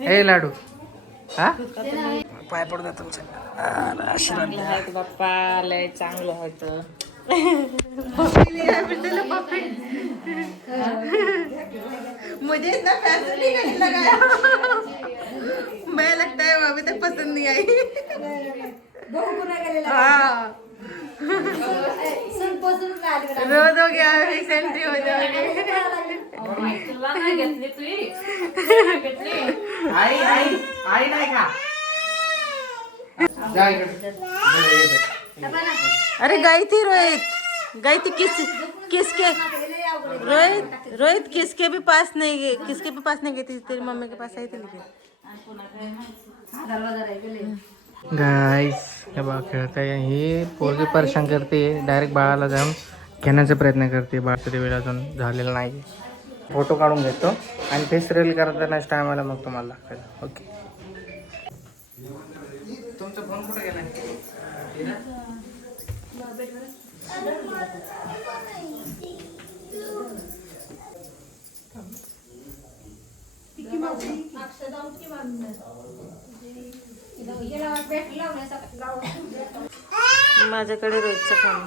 हे लाडू हा पाय पडतो तुमचं बाप्पा लय चांगलं होतं मुझे इतना पैसा नहीं लगाया मैं लगता है अभी तक पसंद नहीं आई हाँ रोज हो गया सेंट्री हो जाएगी आई नाही का अरे गई थी किसके रोहित किसके भी पास नहीं गई थी तेरी मम्मी के पास आई थी लेकिन गाईस हे बघा खेळताय ही पोरगी परेशान करते डायरेक्ट बाळाला जाऊन घेण्याचा प्रयत्न करते बाळ तरी वेळ अजून झालेला नाही फोटो काढून घेतो आणि फेस रील करताना टायमाला मग तुम्हाला दाखवायला ओके तुमचा फोन कुठे गेला माझ्याकडे रोजचा फोन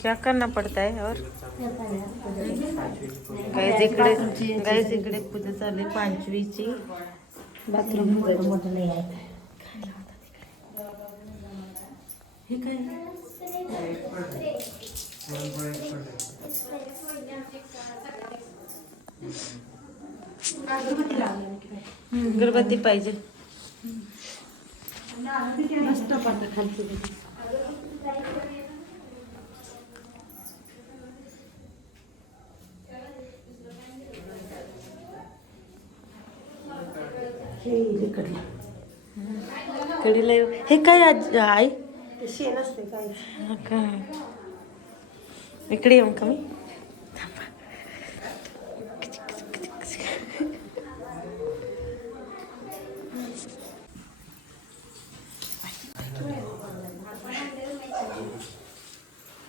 क्या करना पड़ता है और गाइस इकडे पूजा चालू 5वीची बाथरूम मोठं नाही आहे हे काय अगरबत्ती पाहिजे मस्त पाठ खालची कडीला हे काय आई शेण असते काय इकडे येऊन का मी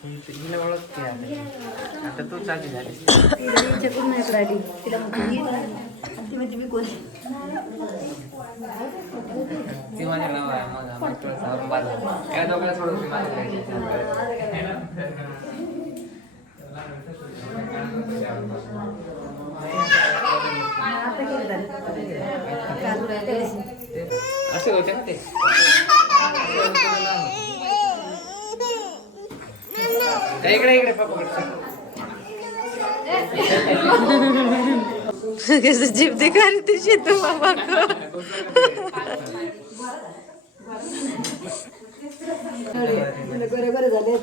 हिला ओळखते आता तू चालली झाली ती माझ्या नाव आहे मग या दोघांना सोडून असे होते ना ते इकडे पप्पा कैसे जीप दिखा रही थी शेतू बाबा को बरोबर झाले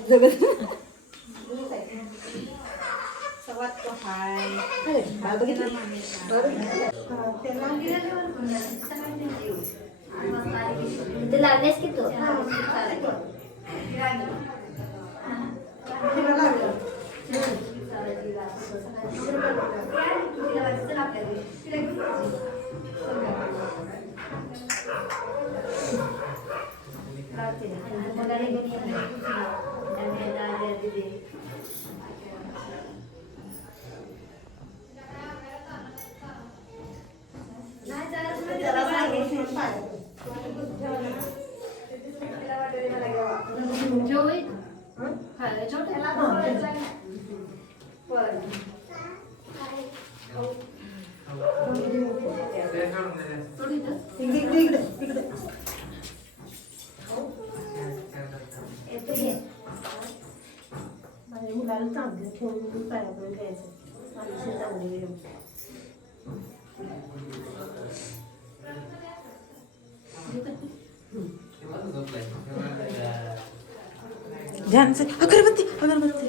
ध्यान से अगरबत्ती अगरबत्ती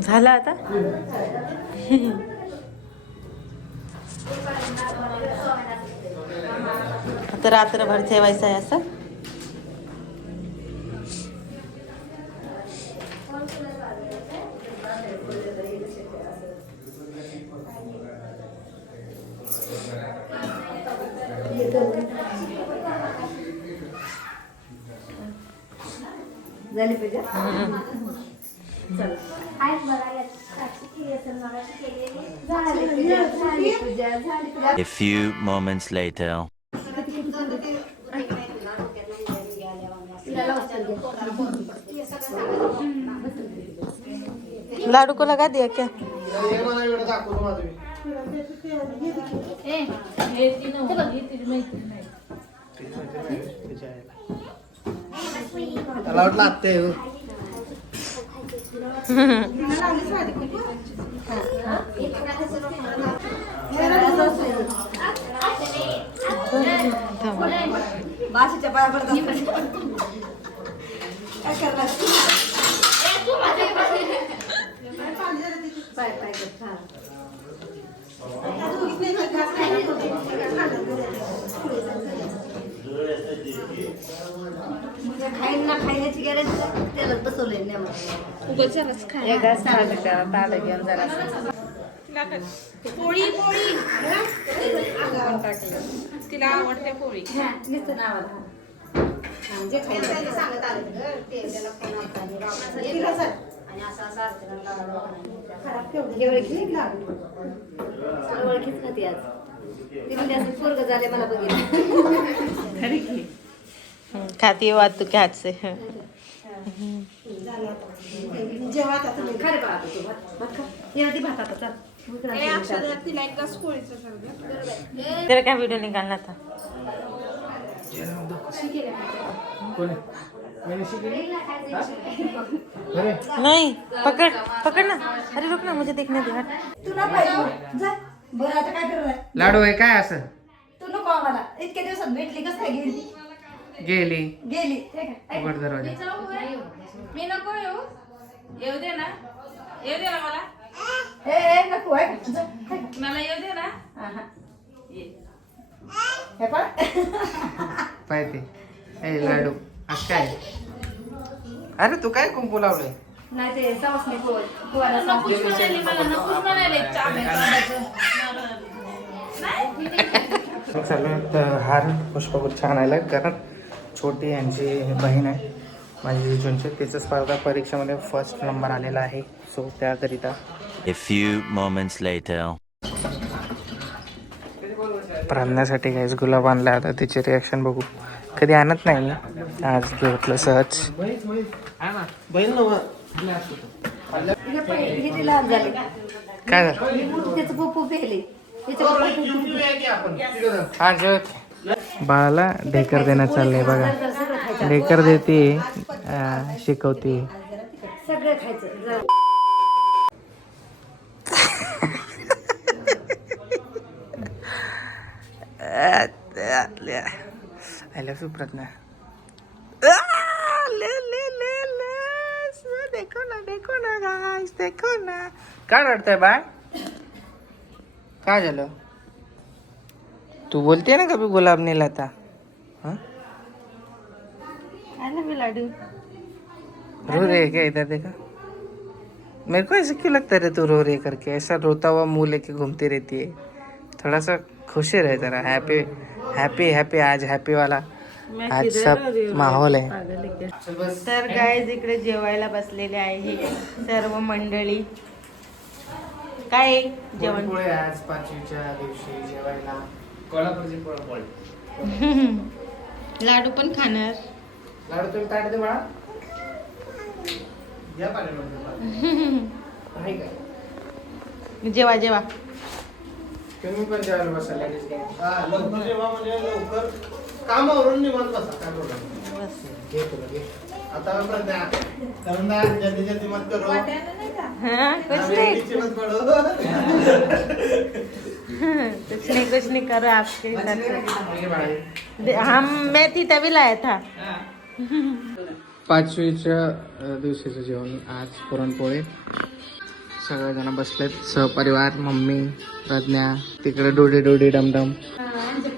झाला आता आता रात्रभर ठेवायचं आहे असं झाली पूजा A few moments later. लाडू को लगा दिया क्या बाशीच्या पाया पडतात काय करणार पाय पाय खाईन ना खायची गॅरंटी त्याला बसवलंय एक घास खाल्लं त्याला ताट घेऊन जरा पोळी पोळी तिला आवडते पोळी. नुसतं नावाला जे खायला सांगत आलं ओळखीच ना ती आज ती म्हणजे असं पोरग झाले मला बघितलं खाती वाद तू हाथ से. जेव्हा आता तुम्ही खरे बघा तू भात खा येऊ भात आता चल तेरा क्या वीडियो निकालना था. नहीं पकड़ पकड़ ना. अरे रुक ना मुझे देखने दे. तू ना पाहिजे जा बरं आता काय करणार लाडू आहे काय असं तू नको आम्हाला इतक्या दिवसात भेटली कसं काय गेली गेली गेली ते काय उघड दरवाजा. मी नको येऊ दे ना मला. ए नको आहे का? जा, काय का? मला येऊ दे ना. आहा. हे पण पाहिजे ए लाडू असं काय. अरे तू काय कुंकू लावलंय. नाही ते सवासणी कुवाला नकोच म्हणाली मला नकोच म्हणाले. चालू आहे तर हार पुष्पगुच्छ आणायला कारण छोटी यांची बहीण आहे माझी जिजूंची तिचं स्पर्धा परीक्षेमध्ये फर्स्ट नंबर आलेला आहे सो त्याकरिता. A few moments later. रांधण्यासाठी काहीच गुलाब आणला आता तिचे रिॲक्शन बघू. कधी आणत नाही मी आज घेतलं सहज. किती लहान झाले काय झालं त्याचं पप्पू पेले हा जेवत बाळाला ढेकर देण्यात चाललंय बघा. ढेकर देते शिकवते. सगळं खायचं आय लव्ह यू प्रज्ञा. देखो ना गाइस देखो ना. काय रडतंय बाळ काय झालं. तू बोलते ना कभी गुलाब नहीं लाता. हाँ लाडू रो रही है क्या इधर देखा. मेरे को ऐसे क्यों लगता है तू रो रही है करके. ऐसा रोता हुआ मुंह लेके घूमती रहती है. थोड़ा सा खुशी रहे जरा. हैप्पी हैप्पी हैप्पी आज हैप्पी वाला आज सब माहौल आहे. तर गाईज इकडे जेवायला बसलेले आहे सर्व मंडळी. काय जेवण पुरणपोळी आज पाचवीच्या दिवशी जेवायला कोल्हापूरची पुरणपोळी. लाडू पण खाणार. लाडू तुम्ही ताट दे बाळा. या पाण्यामध्ये जेवा जेवा. तुम्ही पण जेवायला बसा लगेच घ्या. लवकर जेव्हा म्हणजे लवकर कामावरून निवांत बसा काय बोला बस. घे तुला घे. आता प्रज्ञा करुणा जल्दी जल्दी मत करो हाँ, कुछ नहीं नीचे मत पड़ो कुछ नहीं करो आपके हिसाब से. घे बाळा. हम मैं थी तभी लाया था. पाचवीच्या दिवशीचं जेवण आज पुरणपोळी. सगळेजण बसलेत सहपरिवार. मम्मी प्रज्ञा तिकडे डोडी डोडी डमडम.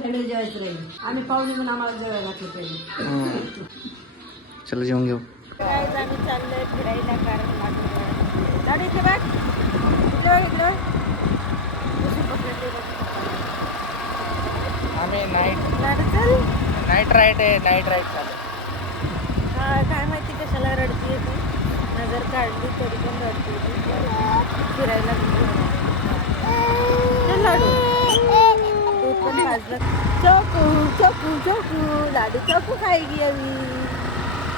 जेवायचं राहील आम्ही पाहुणे म्हणून आम्हाला जेवायला घातलं पाहिजे. चला जेवून घेऊ. आम्ही चाललोय फिरायला कारण लाडू इथे बघ. इकडे आम्ही नाईट लाडू चल. नाईट राईड आहे. नाईट राईड चालू. हा काय माहिती कशाला रडते. नजर काढली तरी पण रडते ती. फिरायला गेली. चल लाडू दूध पण पाजलं. चोकू चोकू चोकू लाडू चोकू खाएगी अभी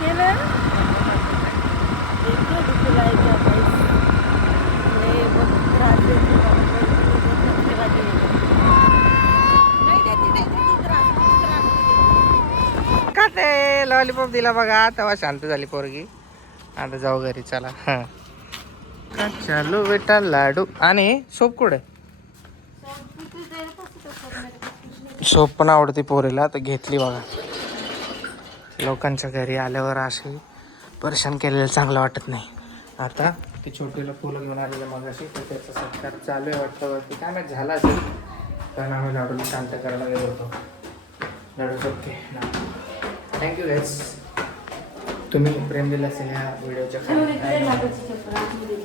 हे ना देखो दिखला है क्या गाइस ले बहुत त्रास देती है नहीं देती त्रास का ते लॉलीपॉप दिला बघा तेव्हा शांत झाली पोरगी. आता जाऊ घरी चला. हा का चालू बेटा लाडू. आणि सोप कुठे? सोप पण आवडते पोरीला तर घेतली बघा. लोकांच्या घरी आल्यावर असे परेशान केलेलं चांगलं वाटत नाही. आता ती छोटीला फुलं घेऊन आलेलं मगाशी तर त्याचा सत्कार चालू आहे वाटतं वरती. काय माहिती झाला असेल कारण आम्ही लाडूला शांत करायला गेलो होतो. लाडू ओके. Thank you guys. तुम्ही प्रेम दिलं असेल ह्या व्हिडिओच्या खाली.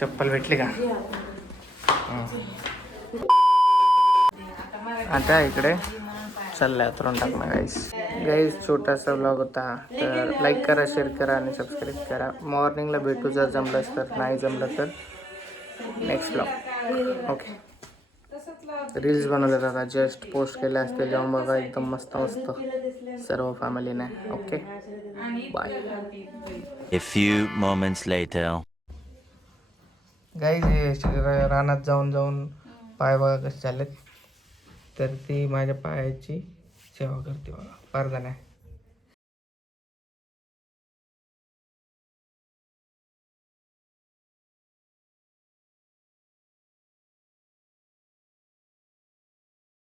चप्पल भेटली का? आता इकडे चाललंय उतरून टाकणं गाईज. छोटासा व्लॉग होता तर लाईक करा, शेअर करा आणि सबस्क्राईब करा. मॉर्निंगला भेटू जर जमलं तर, नाही जमलं तर नेक्स्ट व्लॉग. ओके. रील्स बनवले आता जस्ट पोस्ट केले असते जाऊन बघा. एकदम मस्त मस्त सर्व फॅमिलीने. Okay bye. A few moments later. Guys रानात जाऊन जाऊन पाय बघा कसे झालेत. तर ती माझ्या पायाची सेवा करते बघा. पारदा नाही